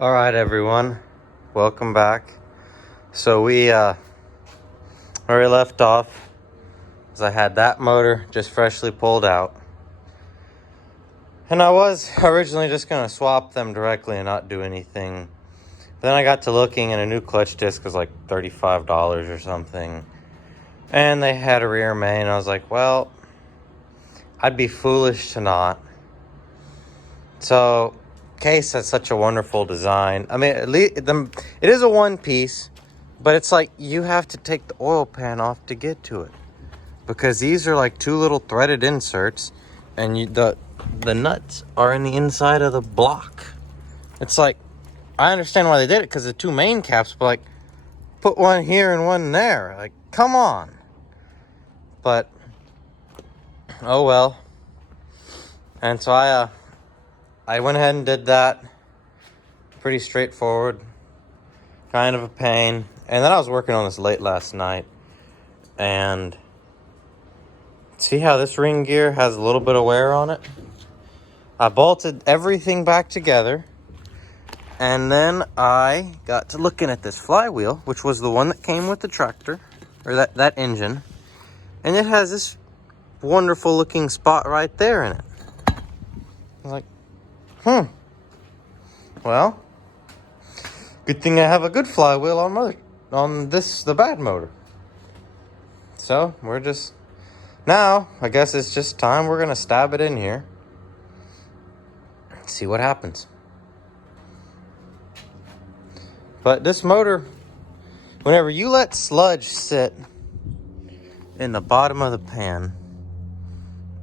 All right, everyone, welcome back. So where we left off is I had that motor just freshly pulled out, and I was originally just gonna swap them directly and not do anything. Then I got to looking, and a new clutch disc was like $35 or something, and they had a rear main. I was like, well, I'd be foolish to not. So Case has such a wonderful design. I mean, at least it is a one piece, but it's like you have to take the oil pan off to get to it, because these are like two little threaded inserts, and the nuts are in the inside of the block. It's like, I understand why they did it, because the two main caps, but like, put one here and one there. Like, come on. But oh well. And so I went ahead and did that. Pretty straightforward. Kind of a pain. And then I was working on this late last night. And see how this ring gear has a little bit of wear on it? I bolted everything back together. And then I got to looking at this flywheel, which was the one that came with the tractor. Or that engine. And it has this wonderful looking spot right there in it. I was like, well, good thing I have a good flywheel on the bad motor. So we're just, now I guess it's just time we're gonna stab it in here. See what happens. But this motor, whenever you let sludge sit in the bottom of the pan,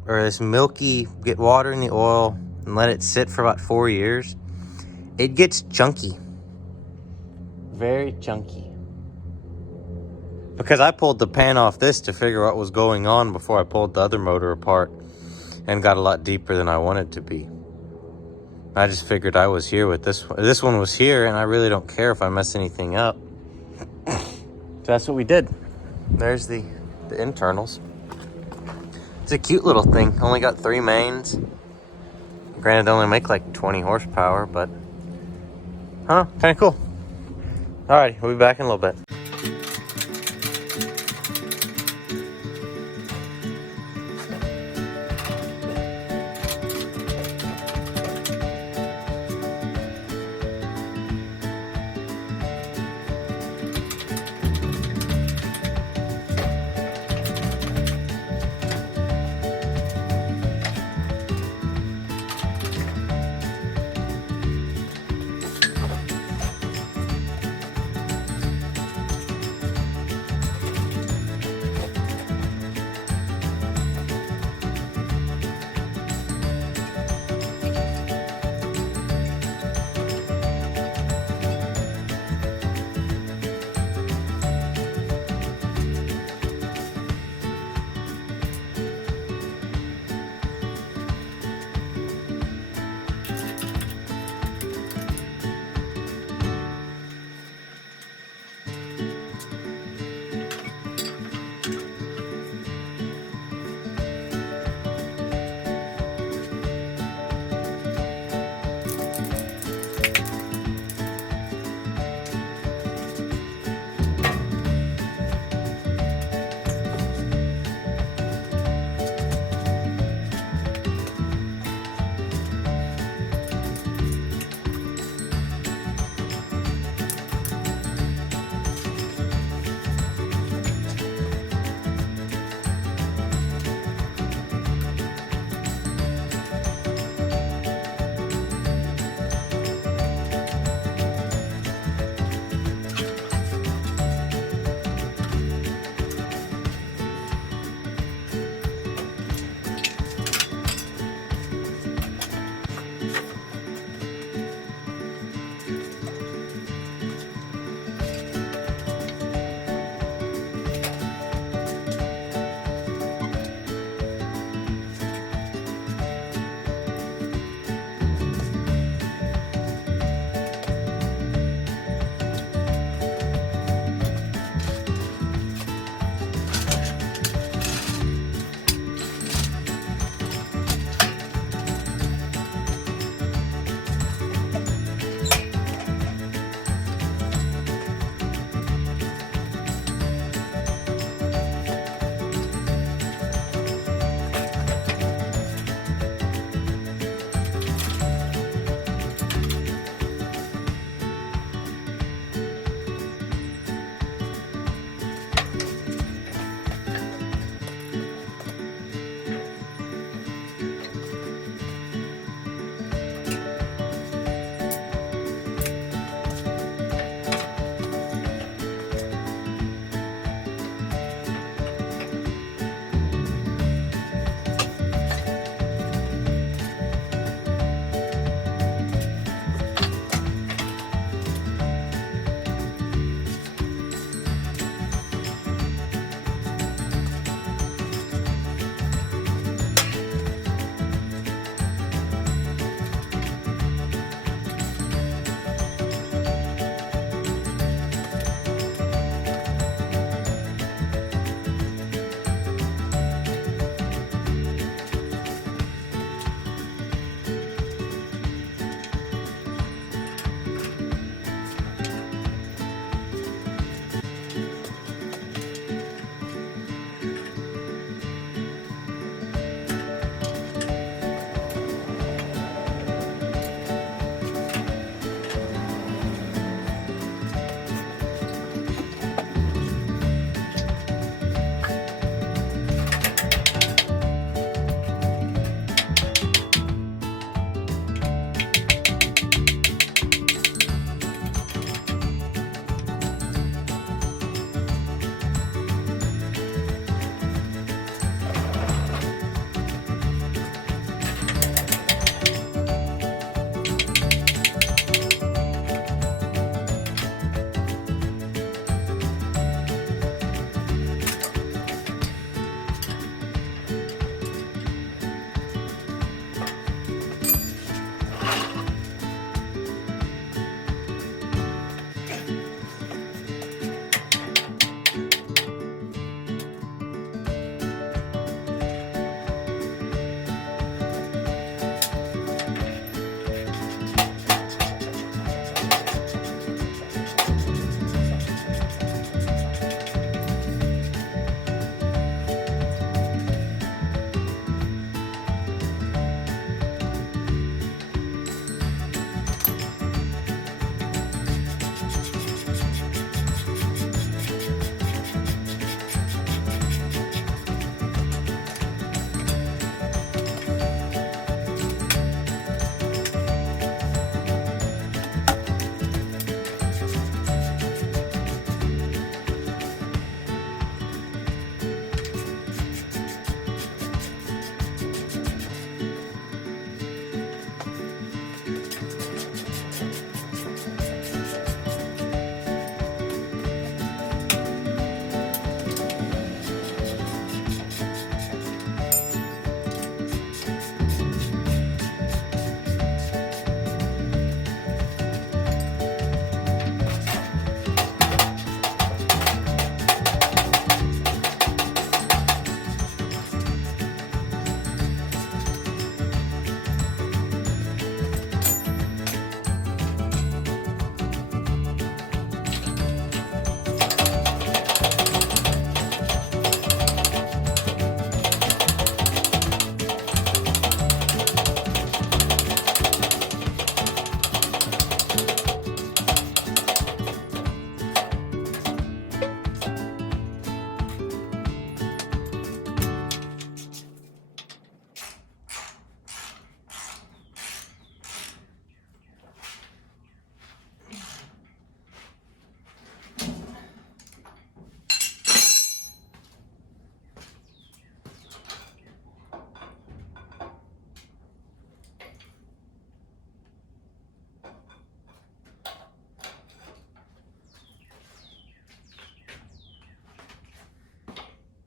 or this milky, get water in the oil and let it sit for about 4 years, it gets chunky. Very chunky. Because I pulled the pan off this to figure out what was going on before I pulled the other motor apart, and got a lot deeper than I wanted to be. I just figured I was here with this one. This one was here, and I really don't care if I mess anything up. So that's what we did. There's the internals. It's a cute little thing. Only got 3 mains. Granted, they only make like 20 horsepower, but kind of cool. Alrighty, we'll be back in a little bit.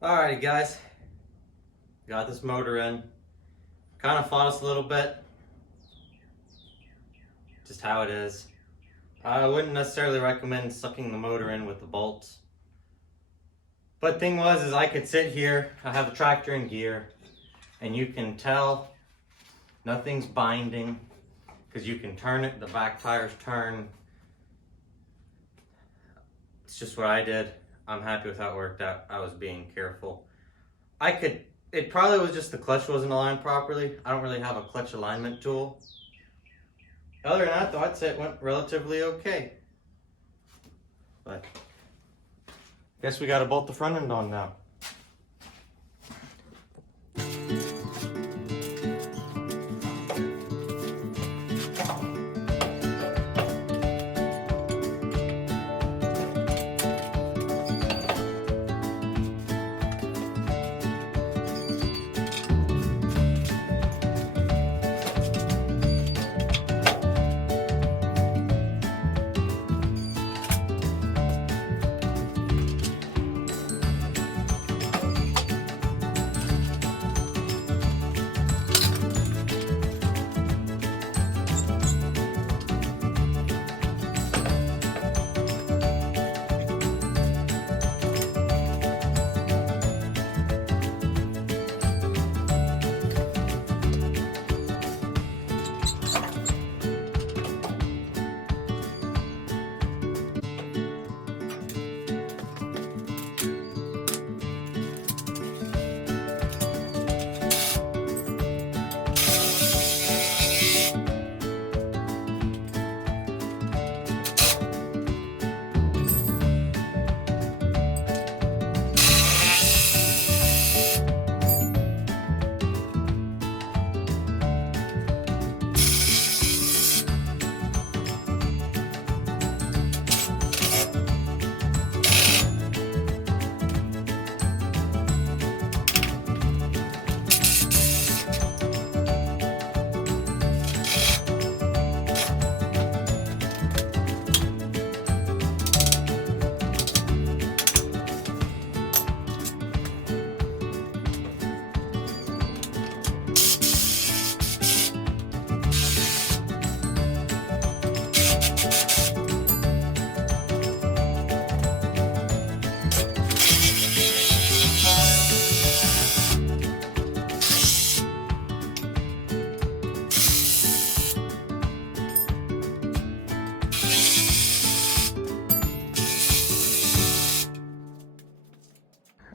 Alrighty guys, got this motor in. Kind of fought us a little bit. Just how it is. I wouldn't necessarily recommend sucking the motor in with the bolts. But thing was is I could sit here, I have the tractor in gear, and you can tell nothing's binding because you can turn it, the back tires turn. It's just what I did. I'm happy with how it worked out. I was being careful. It probably was just the clutch wasn't aligned properly. I don't really have a clutch alignment tool. Other than that though, I'd say it went relatively okay. But guess we gotta bolt the front end on now.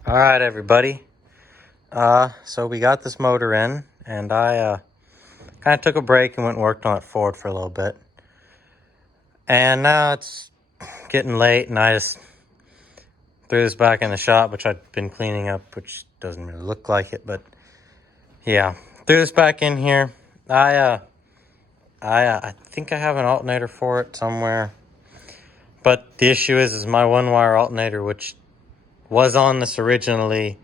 All right, everybody. So we got this motor in, and I kind of took a break and went and worked on it forward for a little bit. And now it's getting late, and I just threw this back in the shop, which I've been cleaning up, which doesn't really look like it, but yeah, threw this back in here. I think I have an alternator for it somewhere, but the issue is my one-wire alternator, which was on this originally,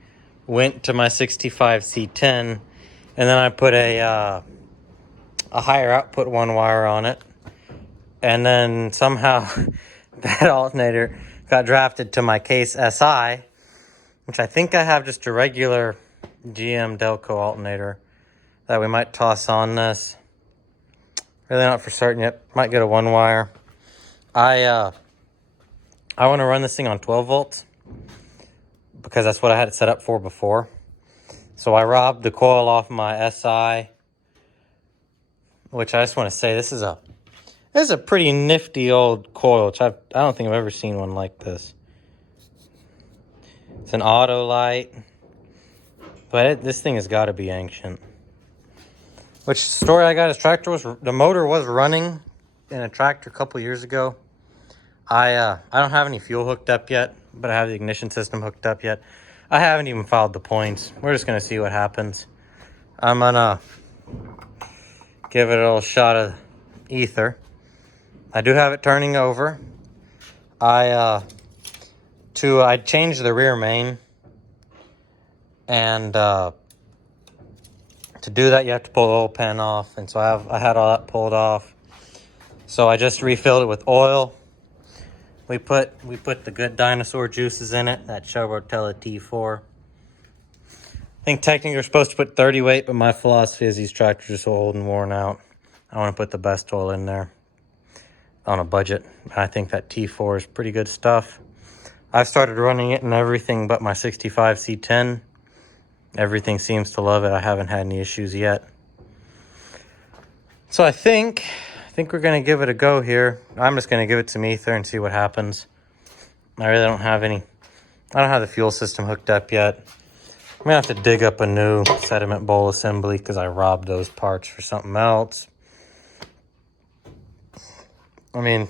went to my 65C10, and then I put a higher output one wire on it, and then somehow that alternator got drafted to my Case SI, which I think I have just a regular GM Delco alternator that we might toss on this. Really not for certain yet. Might get a one wire. I want to run this thing on 12 volts. Because that's what I had it set up for before. So I robbed the coil off my SI, which I just want to say this is a pretty nifty old coil, which I don't think I've ever seen one like this. It's an Autolite, but this thing has got to be ancient. Which story I got, the motor was running in a tractor a couple years ago. I don't have any fuel hooked up yet, but I have the ignition system hooked up yet. I haven't even filed the points. We're just going to see what happens. I'm going to give it a little shot of ether. I do have it turning over. I changed the rear main. And to do that, you have to pull the oil pan off. And so I had all that pulled off. So I just refilled it with oil. We put the good dinosaur juices in it, that Chevrolet T4. think technically you're supposed to put 30 weight, but my philosophy is these tractors are so old and worn out. I want to put the best oil in there on a budget. I think that T4 is pretty good stuff. I've started running it in everything but my 65 C10. Everything seems to love it. I haven't had any issues yet. So I think we're going to give it a go here. I'm just going to give it some ether and see what happens. I really don't have any. I don't have the fuel system hooked up yet. I'm going to have to dig up a new sediment bowl assembly because I robbed those parts for something else. I mean,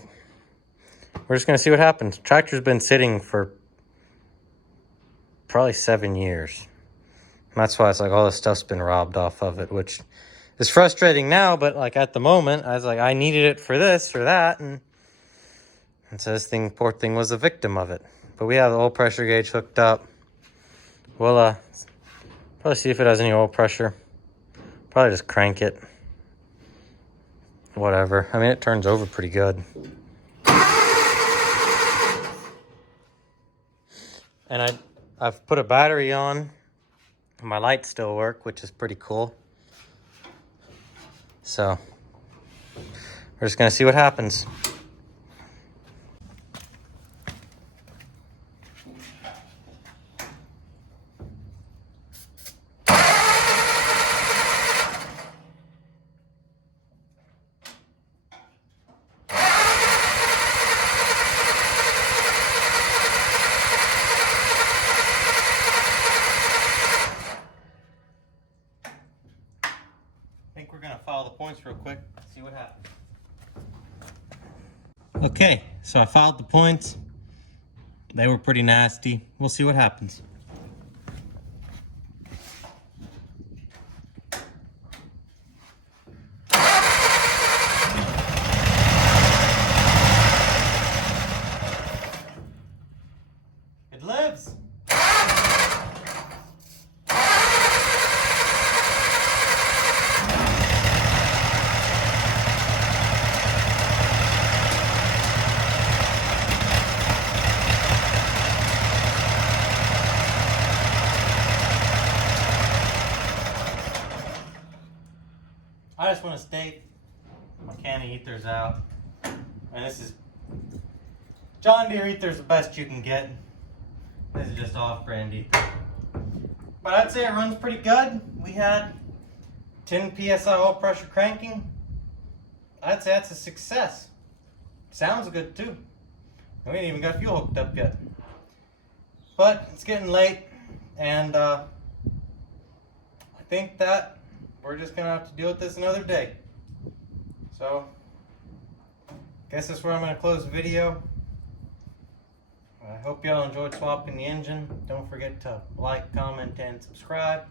we're just going to see what happens. Tractor's been sitting for probably 7 years. And that's why it's like all this stuff's been robbed off of it, which is frustrating now, but like at the moment, I was like, I needed it for this or that, and so this thing, poor thing, was a victim of it. But we have the oil pressure gauge hooked up. We'll probably see if it has any oil pressure. Probably just crank it. Whatever. I mean, it turns over pretty good. And I've put a battery on. My lights still work, which is pretty cool. So we're just gonna see what happens. I think we're gonna follow the points real quick, see what happens. Okay, so I followed the points. They were pretty nasty. We'll see what happens. It lives. I just want to state my can of ether's out. And this is John Deere ether's the best you can get. This is just off-brand ether. But I'd say it runs pretty good. We had 10 PSI oil pressure cranking. I'd say that's a success. Sounds good too. And we ain't even got fuel hooked up yet. But it's getting late, and I think that we're just gonna have to deal with this another day. So, guess that's where I'm gonna close the video. I hope y'all enjoyed swapping the engine. Don't forget to like, comment, and subscribe.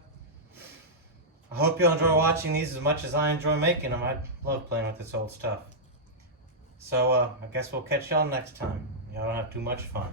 I hope y'all enjoy watching these as much as I enjoy making them. I love playing with this old stuff. So, I guess we'll catch y'all next time. Y'all don't have too much fun.